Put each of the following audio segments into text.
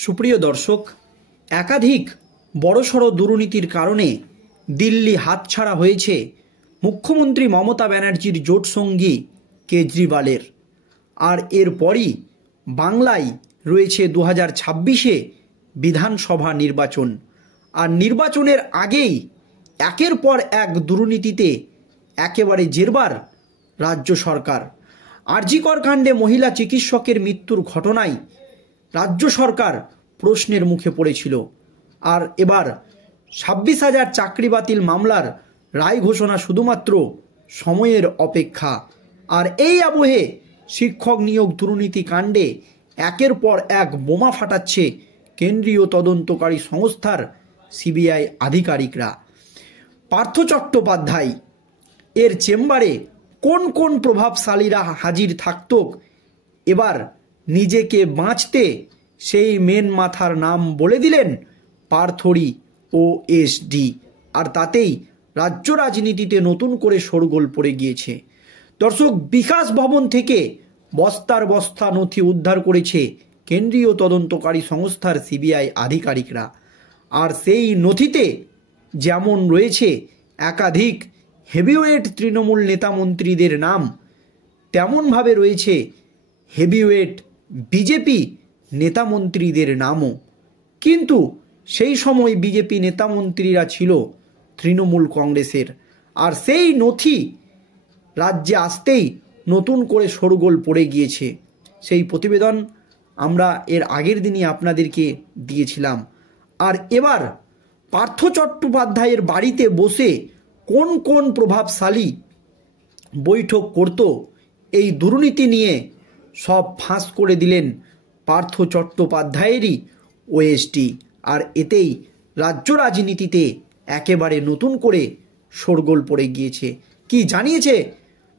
সুপ্রিয় দর্শক, একাধিক বড়সড় দুর্নীতির কারণে দিল্লি হাতছাড়া হয়েছে মুখ্যমন্ত্রী মমতা ব্যানার্জির জোটসঙ্গী কেজরিওয়ালের। আর এরপরই বাংলায় রয়েছে 2026-এ বিধানসভা নির্বাচন। আর নির্বাচনের আগেই একের পর এক দুর্নীতিতে একেবারে জেরবার রাজ্য সরকার। আরজি কর কাণ্ডে মহিলা চিকিৎসকের মৃত্যুর ঘটনায় রাজ্য সরকার প্রশ্নের মুখে পড়েছিল। আর এবার 26,000 চাকরি বাতিল মামলার রায় ঘোষণা শুধুমাত্র সময়ের অপেক্ষা। আর এই আবহে শিক্ষক নিয়োগ দুর্নীতি কাণ্ডে একের পর এক বোমা ফাটাচ্ছে কেন্দ্রীয় তদন্তকারী সংস্থার সিবিআই আধিকারিকরা। পার্থ চট্টোপাধ্যায় এর চেম্বারে কোন কোন প্রভাবশালীরা হাজির থাকত, এবার নিজেকে বাঁচতে সেই মেন মাথার নাম বলে দিলেন পার্থরী ওএসডি। আর তাতেই রাজ্য রাজনীতিতে নতুন করে শোরগোল পড়ে গিয়েছে। দর্শক, বিকাশ ভবন থেকে বস্তার বস্তা নথি উদ্ধার করেছে কেন্দ্রীয় তদন্তকারী সংস্থার সিবিআই আধিকারিকরা। আর সেই নথিতে যেমন রয়েছে একাধিক হেভিওয়েট তৃণমূল নেতা মন্ত্রীদের নাম, তেমনভাবে রয়েছে হেভিওয়েট বিজেপি নেতা মন্ত্রীদের নামও। কিন্তু সেই সময় বিজেপি নেতা মন্ত্রীরা ছিল তৃণমূল কংগ্রেসের। আর সেই নথি রাজ্যে আসতেই নতুন করে শোরগোল পড়ে গিয়েছে। সেই প্রতিবেদন আমরা এর আগের দিনই আপনাদেরকে দিয়েছিলাম। আর এবার পার্থ চট্টোপাধ্যায়ের বাড়িতে বসে কোন কোন প্রভাবশালী বৈঠক করত, এই দুর্নীতি নিয়ে সব ফাঁস করে দিলেন পার্থ চট্টোপাধ্যায়েরই ওএসডি। আর এতেই রাজ্য রাজনীতিতে একেবারে নতুন করে শোরগোল পড়ে গিয়েছে। কি জানিয়েছে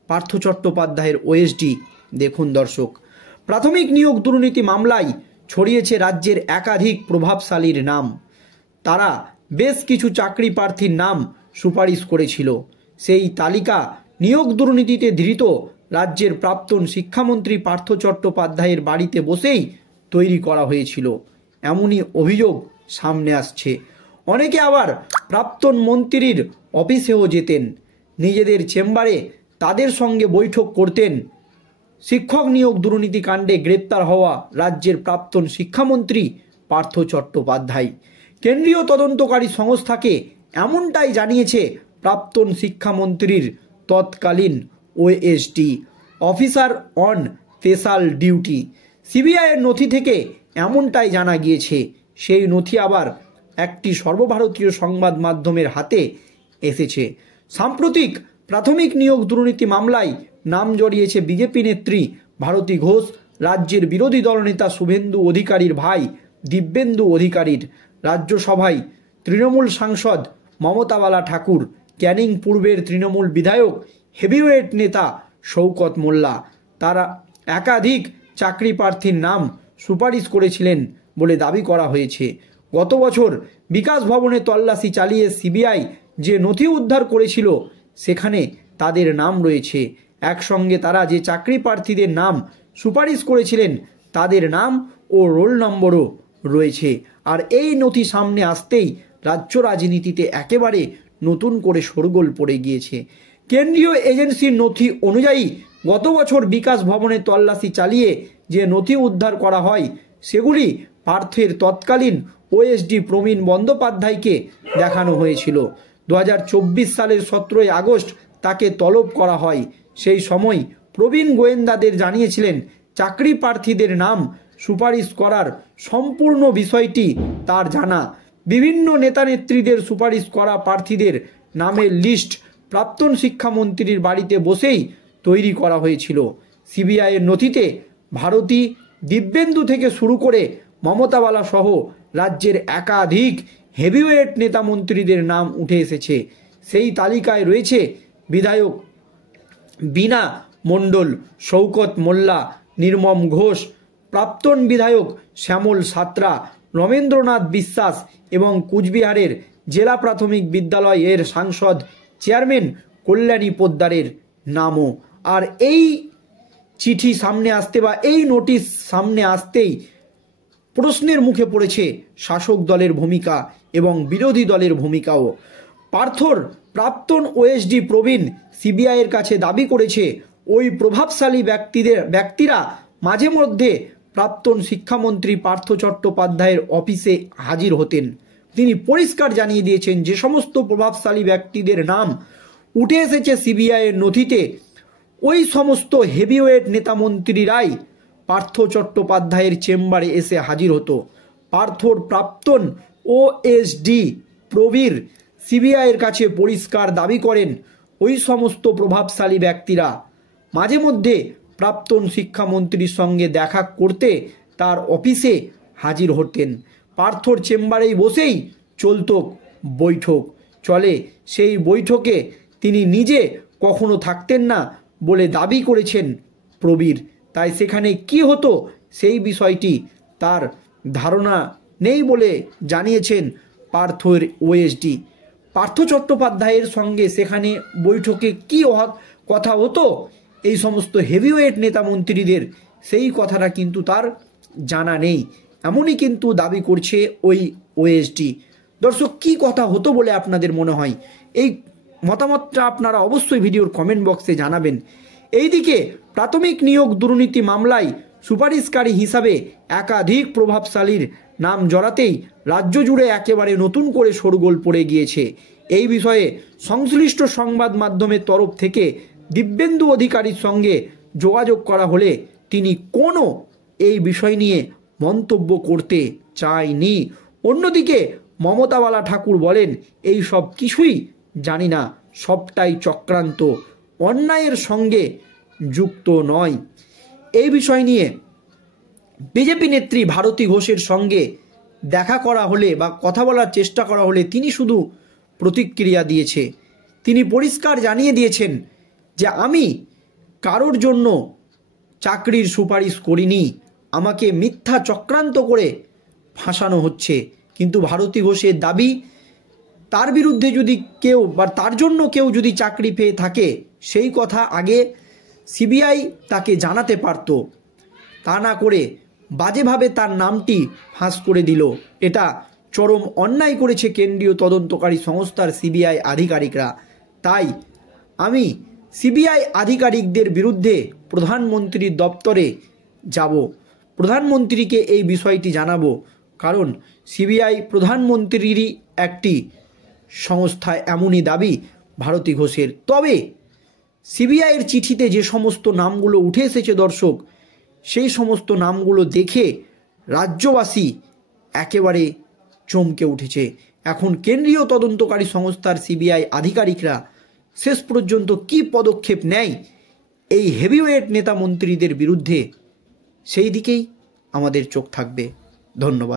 পার্থ চট্টোপাধ্যায়ের ওএসডি দেখুন দর্শক। প্রাথমিক নিয়োগ দুর্নীতি মামলায় ছড়িয়েছে রাজ্যের একাধিক প্রভাবশালীর নাম। তারা বেশ কিছু চাকরি প্রার্থীর নাম সুপারিশ করেছিল। সেই তালিকা নিয়োগ দুর্নীতিতে ধৃত রাজ্যের প্রাক্তন শিক্ষামন্ত্রী পার্থ চট্টোপাধ্যায়ের বাড়িতে বসেই তৈরি করা হয়েছিল, এমনই অভিযোগ সামনে আসছে। অনেকে আবার প্রাক্তন মন্ত্রীর অফিসেও যেতেন, নিজেদের চেম্বারে তাদের সঙ্গে বৈঠক করতেন। শিক্ষক নিয়োগ দুর্নীতি কাণ্ডে গ্রেপ্তার হওয়া রাজ্যের প্রাক্তন শিক্ষামন্ত্রী পার্থ চট্টোপাধ্যায় কেন্দ্রীয় তদন্তকারী সংস্থাকে এমনটাই জানিয়েছে প্রাক্তন শিক্ষামন্ত্রীর তৎকালীন OSD officer on special duty. সিবিআইয়ের নথি থেকে এমনটাই জানা গিয়েছে। সেই নথি আবার একটি সর্বভারতীয় সংবাদ মাধ্যমের হাতে এসেছে। সাম্প্রতিক প্রাথমিক নিয়োগ দুর্নীতি মামলায় নাম জড়িয়েছে বিজেপি নেত্রী ভারতী ঘোষ, রাজ্যের বিরোধী দলনেতা শুভেন্দু অধিকারীর ভাই দিব্যেন্দু অধিকারীর, রাজ্যসভায় তৃণমূল সাংসদ মমতা বালা ঠাকুর, ক্যানিং পূর্বের তৃণমূল বিধায়ক হেভিওয়েট নেতা শওকত মোল্লা। তারা একাধিক চাকরি প্রার্থীর নাম সুপারিশ করেছিলেন বলে দাবি করা হয়েছে। গত বছর বিকাশ ভবনে তল্লাশি চালিয়ে সিবিআই যে নথি উদ্ধার করেছিল সেখানে তাদের নাম রয়েছে। একসঙ্গে তারা যে চাকরি প্রার্থীদের নাম সুপারিশ করেছিলেন তাদের নাম ও রোল নম্বরও রয়েছে। আর এই নথি সামনে আসতেই রাজ্য রাজনীতিতে একেবারে নতুন করে শোরগোল পড়ে গিয়েছে। কেন্দ্রীয় এজেন্সির নথি অনুযায়ী গত বছর বিকাশ ভবনে তল্লাশি চালিয়ে যে নথি উদ্ধার করা হয় সেগুলি পার্থের তৎকালীন ওএসডি প্রবীণ বন্দ্যোপাধ্যায়কে দেখানো হয়েছিল। 2024 সালের 17 আগস্ট তাকে তলব করা হয়। সেই সময় প্রবীণ গোয়েন্দাদের জানিয়েছিলেন চাকরি প্রার্থীদের নাম সুপারিশ করার সম্পূর্ণ বিষয়টি তার জানা। বিভিন্ন নেতানেত্রীদের সুপারিশ করা প্রার্থীদের নামের লিস্ট প্রাক্তন শিক্ষামন্ত্রীর বাড়িতে বসেই তৈরি করা হয়েছিল। সিবিআইয়ের নথিতে ভারতী, দিব্যেন্দু থেকে শুরু করে মমতা বালা সহ রাজ্যের একাধিক হেভিওয়েট নেতা মন্ত্রীদের নাম উঠে এসেছে। সেই তালিকায় রয়েছে বিধায়ক বীণা মণ্ডল, শওকত মোল্লা, নির্মম ঘোষ, প্রাক্তন বিধায়ক শ্যামল সাঁতরা, রমেন্দ্রনাথ বিশ্বাস এবং কুচবিহারের জেলা প্রাথমিক বিদ্যালয় এর সাংসদ চেয়ারম্যান কল্যাণী পোদ্দারের নামও। আর এই চিঠি সামনে আসতে বা এই নোটিশ সামনে আসতেই প্রশ্নের মুখে পড়েছে শাসক দলের ভূমিকা এবং বিরোধী দলের ভূমিকাও। পার্থর প্রাক্তন ওএসডি প্রবীণ সিবিআইয়ের কাছে দাবি করেছে ওই প্রভাবশালী ব্যক্তিরা মাঝে মধ্যে প্রাক্তন শিক্ষামন্ত্রী পার্থ চট্টোপাধ্যায়ের অফিসে হাজির হতেন। তিনি পরিষ্কার জানিয়ে দিয়েছেন যে সমস্ত প্রভাবশালী ব্যক্তিদের নাম উঠে এসেছে সিবিআইয়ের নথিতে, ওই সমস্ত হেভিওয়েট নেতামন্ত্রীরাই পার্থ চট্টোপাধ্যায়ের চেম্বারে এসে হাজির হতো। পার্থর প্রাক্তন ওএসডি প্রবীর সিবিআইয়ের কাছে পরিষ্কার দাবি করেন ওই সমস্ত প্রভাবশালী ব্যক্তিরা মাঝে মধ্যে প্রাক্তন শিক্ষামন্ত্রীর সঙ্গে দেখা করতে তার অফিসে হাজির হতেন। পার্থর চেম্বারেই বসেই চলতো বৈঠক, চলে সেই বৈঠকে তিনি নিজে কখনো থাকতেন না বলে দাবি করেছেন প্রবীর। তাই সেখানে কি হতো সেই বিষয়টি তার ধারণা নেই বলে জানিয়েছেন পার্থর ওএসডি। পার্থ চট্টোপাধ্যায়ের সঙ্গে সেখানে বৈঠকে কি কথা হতো এই সমস্ত হেভিওয়েট নেতা মন্ত্রীদের, সেই কথাটা কিন্তু তার জানা নেই, এমনই কিন্তু দাবি করছে ওই ওএসডি। দর্শক, কি কথা হতো বলে আপনাদের মনে হয়? এই মতামতটা আপনারা অবশ্যই ভিডিওর কমেন্ট বক্সে জানাবেন। এইদিকে প্রাথমিক নিয়োগ দুর্নীতি মামলায় সুপারিশকারী হিসাবে একাধিক প্রভাবশালীর নাম জড়াতেই রাজ্য জুড়ে একেবারে নতুন করে শোরগোল পড়ে গিয়েছে। এই বিষয়ে সংশ্লিষ্ট সংবাদ মাধ্যমের তরফ থেকে দিব্যেন্দু অধিকারীর সঙ্গে যোগাযোগ করা হলে তিনি কোনো এই বিষয় নিয়ে মন্তব্য করতে চায়নি। অন্যদিকে মমতাবালা ঠাকুর বলেন, এই সব কিছুই জানি না, সবটাই চক্রান্ত, অন্যায়ের সঙ্গে যুক্ত নয়। এই বিষয় নিয়ে বিজেপি নেত্রী ভারতী ঘোষের সঙ্গে দেখা করা হলে বা কথা বলার চেষ্টা করা হলে তিনি শুধু প্রতিক্রিয়া দিয়েছে। তিনি পরিষ্কার জানিয়ে দিয়েছেন যে আমি কারোর জন্য চাকরির সুপারিশ করিনি, আমাকে মিথ্যা চক্রান্ত করে ফাঁসানো হচ্ছে। কিন্তু ভারতী ঘোষের দাবি, তার বিরুদ্ধে যদি কেউ বা তার জন্য কেউ যদি চাকরি পেয়ে থাকে সেই কথা আগে সিবিআই তাকে জানাতে পারত, তা না করে বাজেভাবে তার নামটি ফাঁস করে দিল। এটা চরম অন্যায় করেছে কেন্দ্রীয় তদন্তকারী সংস্থার সিবিআই আধিকারিকরা। তাই আমি সিবিআই আধিকারিকদের বিরুদ্ধে প্রধানমন্ত্রীর দপ্তরে যাব, প্রধানমন্ত্রীকে এই বিষয়টি জানাবো, কারণ সিবিআই প্রধানমন্ত্রীরই একটি সংস্থা, এমনই দাবি ভারতী ঘোষের। তবে সিবিআইয়ের চিঠিতে যে সমস্ত নামগুলো উঠে এসেছে দর্শক, সেই সমস্ত নামগুলো দেখে রাজ্যবাসী একেবারে চমকে উঠেছে। এখন কেন্দ্রীয় তদন্তকারী সংস্থার সিবিআই আধিকারিকরা শেষ পর্যন্ত কি পদক্ষেপ নেয় এই হেভিওয়েট নেতা মন্ত্রীদের বিরুদ্ধে, সেই দিকেই আমাদের চোখ থাকবে। ধন্যবাদ।